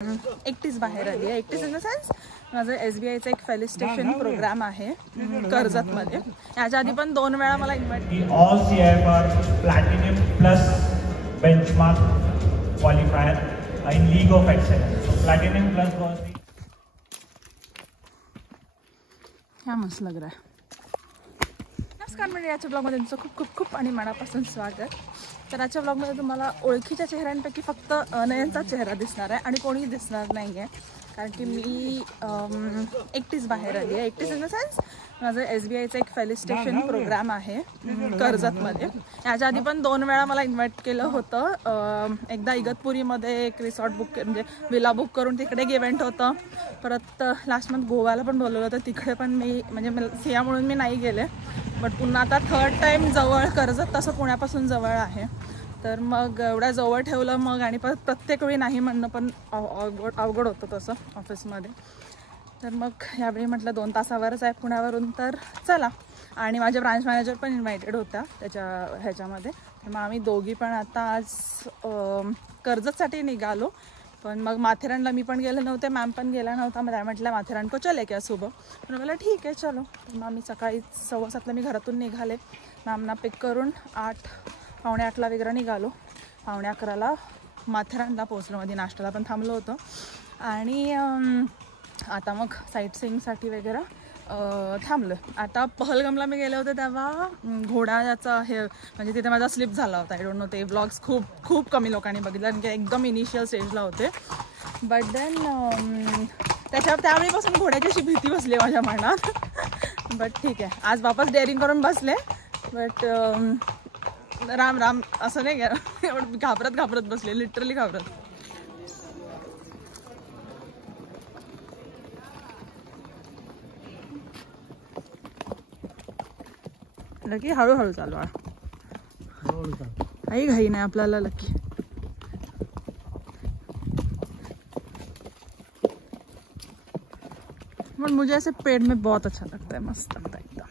एकटीच बाहेर आली आहे. एकटीच इन द सेन्स माझं SBIचा एक फेलिस्टेशन प्रोग्राम आहे कर्जतमध्ये. याच्या आधी पण 2 वेळा मला invite all CIFR platinum plus benchmark qualifier in league of excellence. Platinum plus वाज क्या मस्त लग रहा है. नमस्कार मंडळी, याच्या ब्लॉगमध्ये तुमचं खूप खूप खूप आणि मनापासून स्वागत. तर आजच्या ब्लॉगमध्ये तुम्हाला ओळखीच्या चेहऱ्यांपैकी फक्त अनयनचा चेहरा दिसणार आहे आणि कोणीही दिसणार नाही आहे, कारण की मी एकटीच बाहेर आली आहे. एकटीच इन द सेन्स माझं SBIचा एक फेलिस्टेशन प्रोग्राम आहे कर्जतमध्ये. याच्या आधी पण 2 वेळा मला इन्व्हाइट केलं होतं. एकदा इगतपुरीमध्ये एक रिसॉर्ट बुक म्हणजे विला बुक करून तिकडे एक इव्हेंट होतं. परत लास्ट मंथ गोव्याला पण बोलवलं होतं, तिकडे पण मी म्हणजे सिया म्हणून मी नाही गेले. बट पुन्हा आता 3rd टाईम जवळ कर्जत तसं पुण्यापासून जवळ आहे, तर मग एवढ्या जवळ ठेवलं मग आणि परत प्रत्येक वेळी नाही म्हणणं पण अवघड होतं तसं ऑफिसमध्ये. तर मग यावेळी म्हटलं 2 तासावरच आहे पुण्यावरून, तर चला. आणि माझे ब्रांच मॅनेजर पण इन्व्हायटेड होत्या ह्याच्यामध्ये. तर मग आम्ही दोघी पण आता आज कर्जतसाठी निघालो. पण मग माथेरानला मी पण गेले नव्हते, मॅम पण गेला नव्हता. मग त्या म्हटलं माथेरान को चले क्या सुबह. तर मला ठीक आहे चलो. तर मग मी सकाळी 7:15 मी घरातून निघाले. मॅमना पिक करून 8:45 वगैरे निघालो. 11:45 माथेरानला पोहोचलो. मध्ये नाश्त्याला पण थांबलो होतो. आणि आता मग साईट सीइंगसाठी वगैरे थांबलं. आता पहलगामला मी गेले होते तेव्हा घोडाचा हे म्हणजे तिथे माझा स्लिप झाला होता. आय डोंट नो, ते व्लॉग्स खूप कमी लोकांनी बघितलं कारण की एकदम इनिशियल स्टेजला होते. बट देन त्यावेळीपासून घोड्याची अशी भीती बसली माझ्या मनात. बट ठीक आहे, आज वापस डेअरिंग करून बसले. बट राम राम असं नाही का, एवढं घाबरत बसले, लिटरली घाबरत. लकी हळूहळू चालू आहे, काही घाई नाही आपल्याला. लकी बट मुझे ऐसे पेड़ में बहुत अच्छा लगता है, मस्त लगता है एकदम.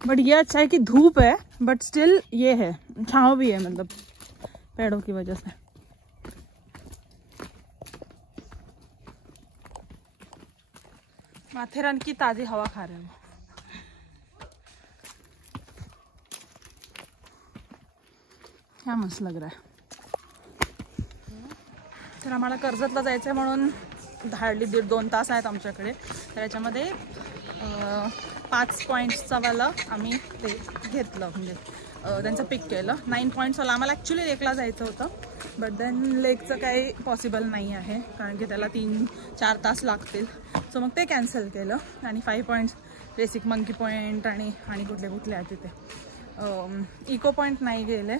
बट ये अच्छा है कि धूप है बट स्टिल ये है छाँव भी है, मतलब पेड़ों की वजह से. माथेरान की ताज़ी हवा खा रहे हैं. क्या मस्त लग रहा है. तर आम्हाला कर्जतला जायचं आहे म्हणून हार्डली 1.5-2 तास आहेत आमच्याकडे. तर याच्यामध्ये 5 पॉईंट्सचा वाला आम्ही ते घेतलं, म्हणजे त्यांचं पिक केलं. 9 पॉईंट्सवाला आम्हाला ॲक्च्युली लेकला जायचं होतं. बट देन लेकचं काही पॉसिबल नाही आहे कारण की त्याला 3-4 तास लागतील. सो मग ते कॅन्सल केलं. आणि 5 पॉईंट्स बेसिक मंकी पॉईंट आणि कुठले आहेत तिथे. इको पॉईंट नाही गेले,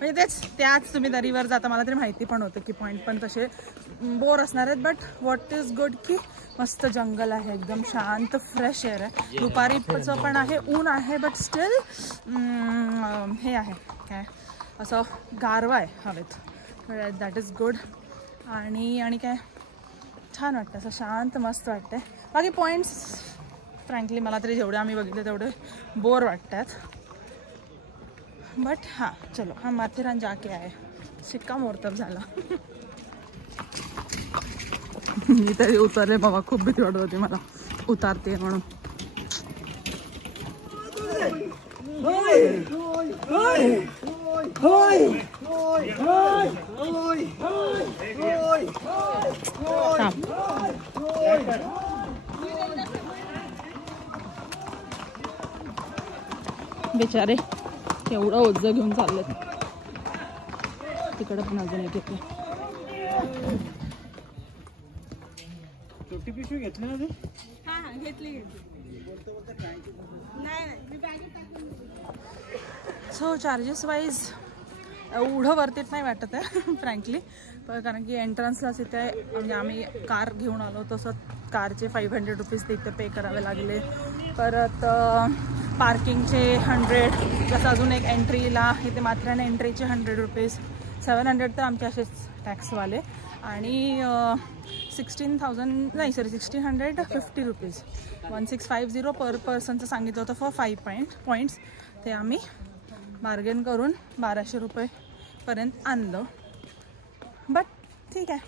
म्हणजे त्याच तुम्ही दरीवर जाता. मला तरी माहिती पण होतं की पॉईंट पण तसे बोर असणार आहेत. बट व्हॉट इज गुड की मस्त जंगल आहे, एकदम शांत फ्रेश एअर आहे. दुपारीचं पण आहे, ऊन आहे, बट स्टील हे आहे काय असं गारवा आहे हवेत. That is good. आणि काय छान वाटतं, असं शांत मस्त वाटतं. बाकी पॉईंट्स फ्रँकली मला तरी जेवढे आम्ही बघितले तेवढे बोर वाटतात. बट हाँ चलो, हम माथेरान जाके आए, शिक्कामोर्तब झाला. मी तरी उतरले बाबा, खूप भीती वाटत होती मला उतारते म्हणून. बेचारे एवढं ओझं घेऊन चाललेत. तिकडे पण अजून एक येते. छोटी पिशवी घेतली ना तू? हां घेतली. सो चार्जेस वाईज एवढं वरतीत नाही वाटत आहे फ्रँकली. कारण की एंट्रन्सलाच इथे म्हणजे आम्ही कार घेऊन आलो, तसं कारचे 500 रुपीज तिथे पे करावे लागले. परत पार्किंगचे 100, प्लस अजून एक एंट्रीला इथे माथेरान एंट्रीचे 100 रुपीज. 700 तर आमचे असेच टॅक्सवाले. आणि 1650 रुपीज 1650 पर पर्सनचं सांगितलं होतं फॉर 5 पॉईंट्स. ते आम्ही बार्गेन करून 1200 रुपये पर्यंत आणलं. बट ठीक आहे,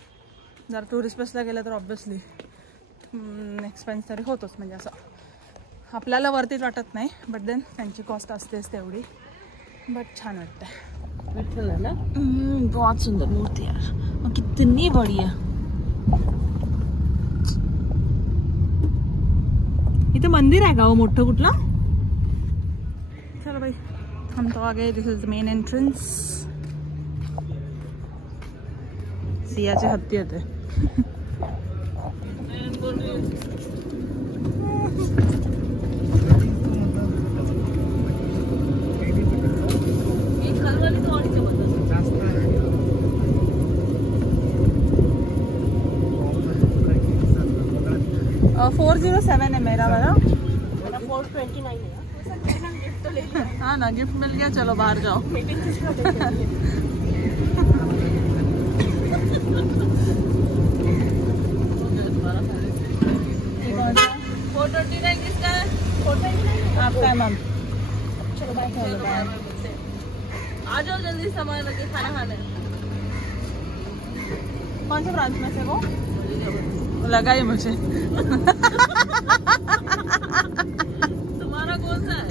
जर टुरिस्ट बसला गेलं तर ऑब्विसली एक्सपेन्स तरी होतोच. म्हणजे असं आपल्याला वरतीच वाटत नाही, बट देन त्यांची कॉस्ट असतेच तेवढी. बट छान वाटतं. विठ्ठल है ना, बहुत सुंदर मूर्ति यार, और कितनी बड़ी है. इथं मंदिर आहे का हो मोठं कुठलं? चलो भाई हम तो आ गए. दिस इज द मेन एंट्रेंस. सियाचे हत्ती येते. हाँ 407 है मेरा वाला. 429 है. हाँ ना, गिफ्ट मिल गया. चलो बाहर जाओ. कौन सा? 429 किसका है? 429 आपका है मैम. चलो बाय. आ जाओ जल्दी, सामान रख के खाना खाना है. कौन से ब्रांच में से वो? लगा ही मुझे. तुम्हारा कौन सा है?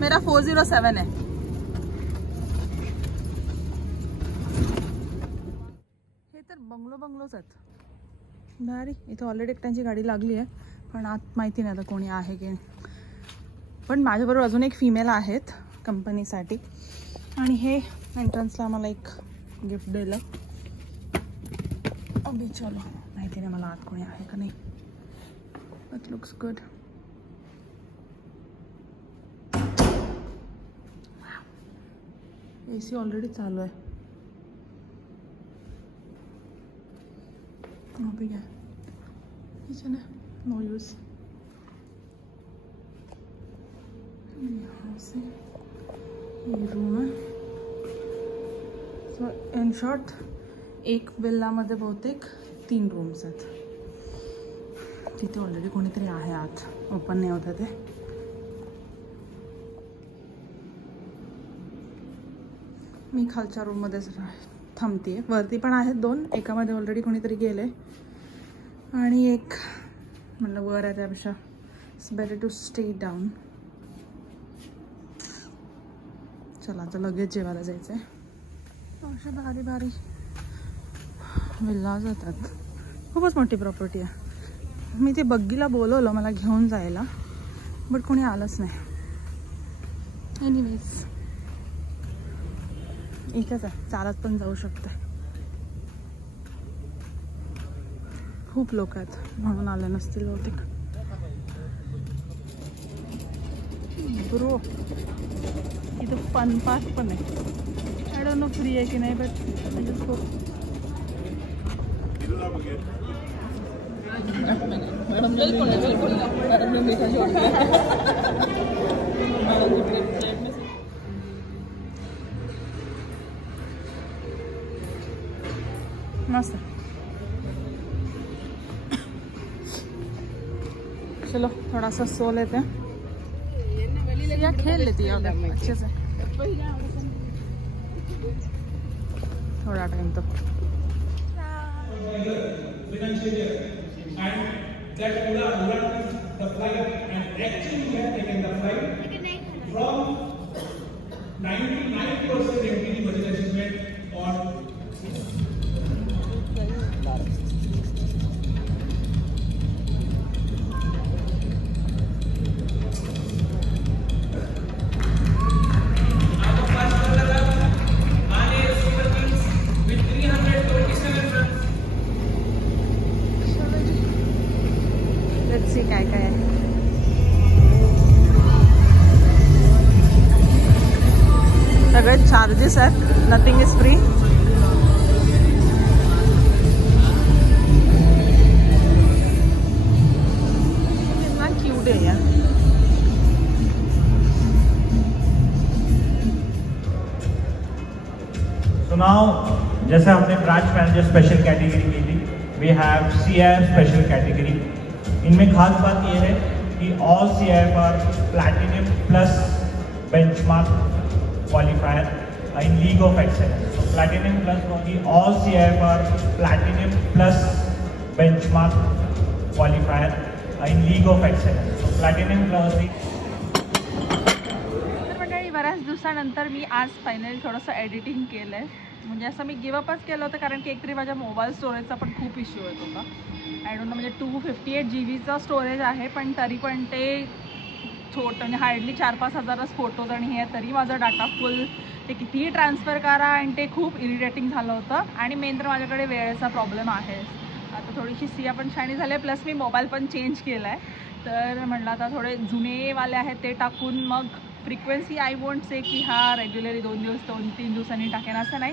मेरा 407 है. हे तर बंगलोच आहेत. भारी. इथं ऑलरेडी त्यांची गाडी लागली आहे, पण आत माहिती नाही आता कोणी आहे की नाही. पण माझ्याबरोबर अजून एक फिमेल आहेत कंपनीसाठी, आणि हे एंट्रन्सला मला एक गिफ्ट दिलं. अभी चलो, माहिती नाही मला आत कोणी आहे का नाही. It looks good. AC already चालू आहे. अभी है किचन है, नो यूज. यहाँ से ये रूम है. सो इन शॉर्ट एक विल्लामध्ये बहुतेक 3 रूम्स आहेत. तिथे ऑलरेडी कोणीतरी आहे आत, ओपन नाही होतं ते. मी खालच्या रूममध्येच थांबते. वरती पण आहेत 2, एकामध्ये ऑलरेडी कोणीतरी गेले, आणि एक म्हणलं वर आहे त्यापेक्षा it's better to stay down. चला आता लगेच जेवायला जायचं आहे. अशा भारी भारी विल्ला जातात. खूपच मोठी प्रॉपर्टी आहे. मी ते बग्गीला बोलवलं मला घेऊन जायला, बट कोणी आलंच नाही. एनिवेज इथेच आहे, चालत पण जाऊ शकते. खूप लोक आहेत म्हणून आले नसतील बहुतेक. ब्रो इथं फन पार्क पण आहे. आय डोंट नो फ्री आहे की नाही, बट मस्त. चलो थोड़ा सा सो लेते हैं या खेल लेती है अच्छे से थोड़ा टाइम तो. काय काय आहे. सगळे चार्जेस आहेत, नथिंग इज फ्री. कितना क्यूट है यार. So now, जैसे हमने ब्रांच मैनेजर स्पेशल कैटेगरी की थी, we have CIF special category. इनमें खास बात यह है कि all CIF are platinum plus benchmark qualifier in league of excellence. Platinum Plus होगी. All CIF are Platinum Plus benchmark qualifier in League of Excellence. So Platinum Plus. तर मंडळी बऱ्याच दिवसानंतर मी आज फायनली थोडंसं एडिटिंग केलं आहे. म्हणजे असं मी गिवअपच केलं होतं कारण की एकतरी माझ्या मोबाईल स्टोरेजचा पण खूप इश्यू येत होता. आय डोंट नो म्हणजे 258 GB स्टोरेज आहे पण तरी पण ते छोटं म्हणजे हार्डली 4-5 हजारच फोटोज आणि हे तरी माझा डाटा फुल ते कितीही ट्रान्सफर करा आणि ते खूप इरिटेटिंग झालं होतं. आणि मेन तर माझ्याकडे वेळेचा प्रॉब्लेम आहे. आता थोडीशी सिया पण शायनी झाली आहे प्लस मी मोबाईल पण चेंज केला आहे. तर म्हटलं आता थोडे जुनेवाले आहेत ते टाकून मग फ्रिक्वेन्सी आय वोंट से की हा रेग्युलरली 2-3 दिवसांनी टाकेन असं नाही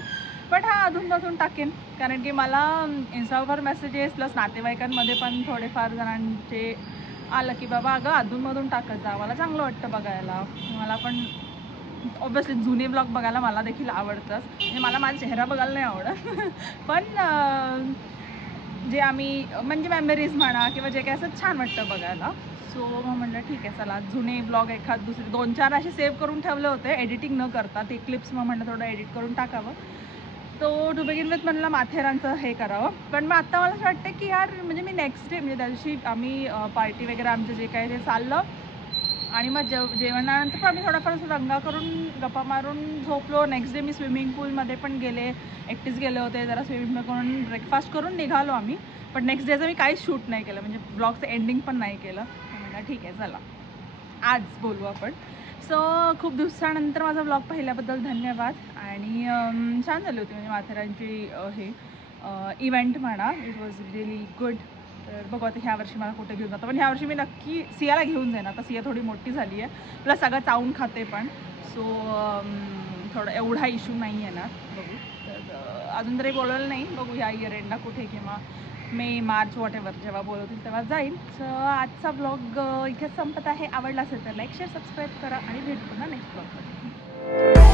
बट हा अधूनमधून टाकेन कारण की मला इन्स्टावर मेसेजेस प्लस नातेवाईकांमध्ये पण थोडेफार जणांचे आलं की बाबा अगं अधूनमधून टाकत जा मला चांगलं वाटतं बघायला. मला पण ऑब्वियसली जुने ब्लॉग बघायला मला देखील आवडतंच म्हणजे मला माझा चेहरा बघायला नाही आवडत पण जे आम्ही म्हणजे मेमरीज म्हणा किंवा जे काय असं छान वाटतं बघायला. सो मग म्हटलं ठीक आहे चला जुने ब्लॉग एखाद दुसरे 2-4 असे सेव्ह करून ठेवले होते एडिटिंग न करता ते क्लिप्स मग म्हटलं थोडं एडिट करून टाकावं. तो टू बिगिन विथ म्हणलं माथेरानचं हे करावं पण मग आत्ता मला असं वाटतं की यार म्हणजे मी नेक्स्ट डे म्हणजे त्या दिवशी आम्ही पार्टी वगैरे आमचं जे काही ते चाललं आणि मग जेवणानंतर पण आम्ही थोडाफार असं दंगा करून गप्पा मारून झोपलो. नेक्स्ट डे मी स्विमिंग पूलमध्ये पण गेले एकटीच गेले होते जरा स्विमिंग करून ब्रेकफास्ट करून निघालो आम्ही पण नेक्स्ट डेचं मी काहीच शूट नाही केलं म्हणजे ब्लॉगचं एंडिंग पण नाही केलं. म्हटलं ठीक आहे चला आज बोलू आपण. सो खूप दिवसानंतर माझा ब्लॉग पाहिल्याबद्दल धन्यवाद आणि छान झाली होती म्हणजे माथेरानची हे इव्हेंट म्हणा इट वॉज रिअली गुड. तर बघू आता ह्या वर्षी मला कुठे घेऊन जातं पण ह्या वर्षी मी नक्की सियाला घेऊन जाईन. आता सिया थोडी मोठी झाली आहे प्लस सगळं चावून खाते पण सो थोडं एवढा इश्यू नाही येणार बघू. तर अजून तरी बोलवलं नाही बघू ह्या इयर एंडला कुठे किंवा मे मार्च वॉटेवर जेव्हा बोलवतील तेव्हा जाईल. सो आजचा ब्लॉग इथेच संपत आहे. आवडला असेल तर लाईक शेअर सबस्क्राईब करा आणि भेटू पुन्हा नेक्स्ट ब्लॉगमध्ये.